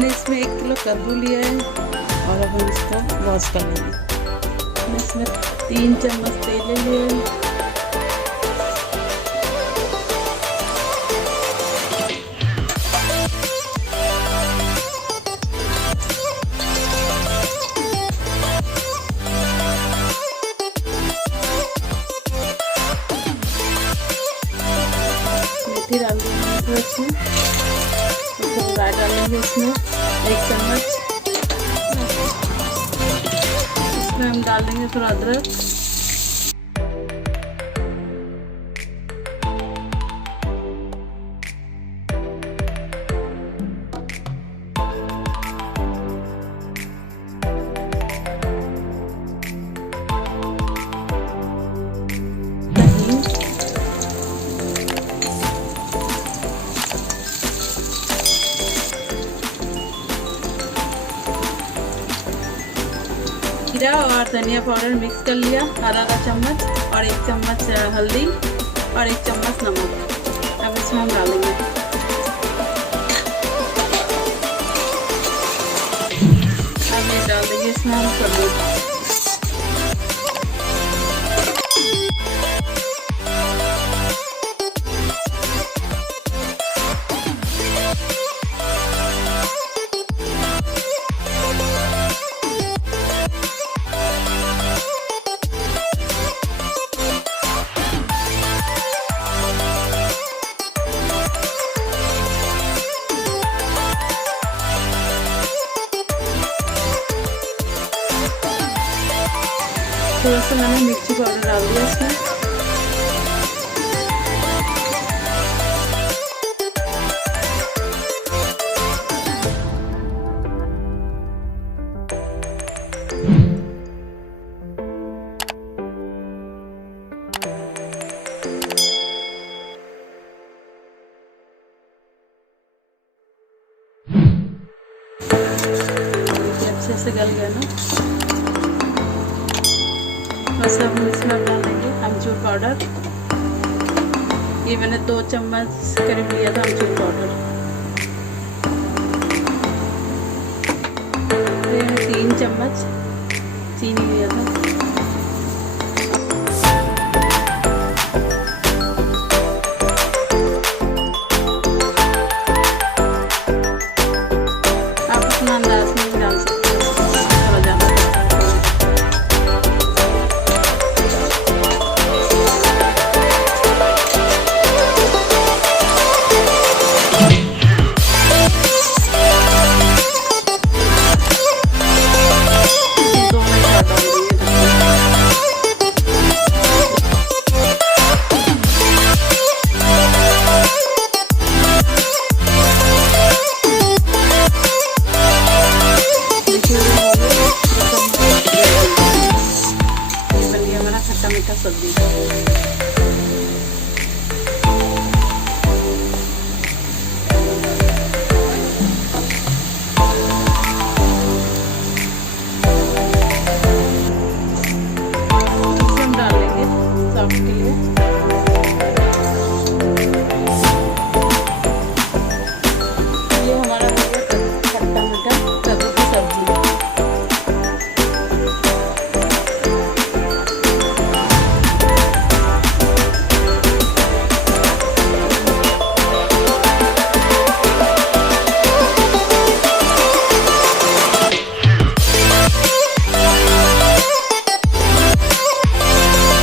मैंने इसमें 1 किलो कद्दू लिया है और अब हम इसको वॉश कर लेंगे। मैं इसमें 3 चम्मच तेल ले लिया है। मेथी डाल देंगे इसमें, राई डालेंगे इसमें 1 चम्मच। इसमें हम डालेंगे थोड़ा अदरक, जीरा और धनिया पाउडर मिक्स कर लिया, आधा चम्मच, और 1 चम्मच हल्दी और 1 चम्मच नमक। अब इसमें हम डालेंगे। अब ये डाल देंगे इसमें हम टमाटर। थोड़ा सा मैंने मिर्ची पाउडर डाल दिया इसमें। अच्छे से गल गया ना। बस अब हम इसमें डालेंगे अमचूर पाउडर। ये मैंने 2 चम्मच करीब लिया था अमचूर पाउडर। ये मैंने 3 चम्मच चीनी लिया था। आप अपना अंदाज में डाल सकते हैं, थोड़ा ज़्यादा। खट्टा मीठा सब्जी। हम डालेंगे सॉफ्ट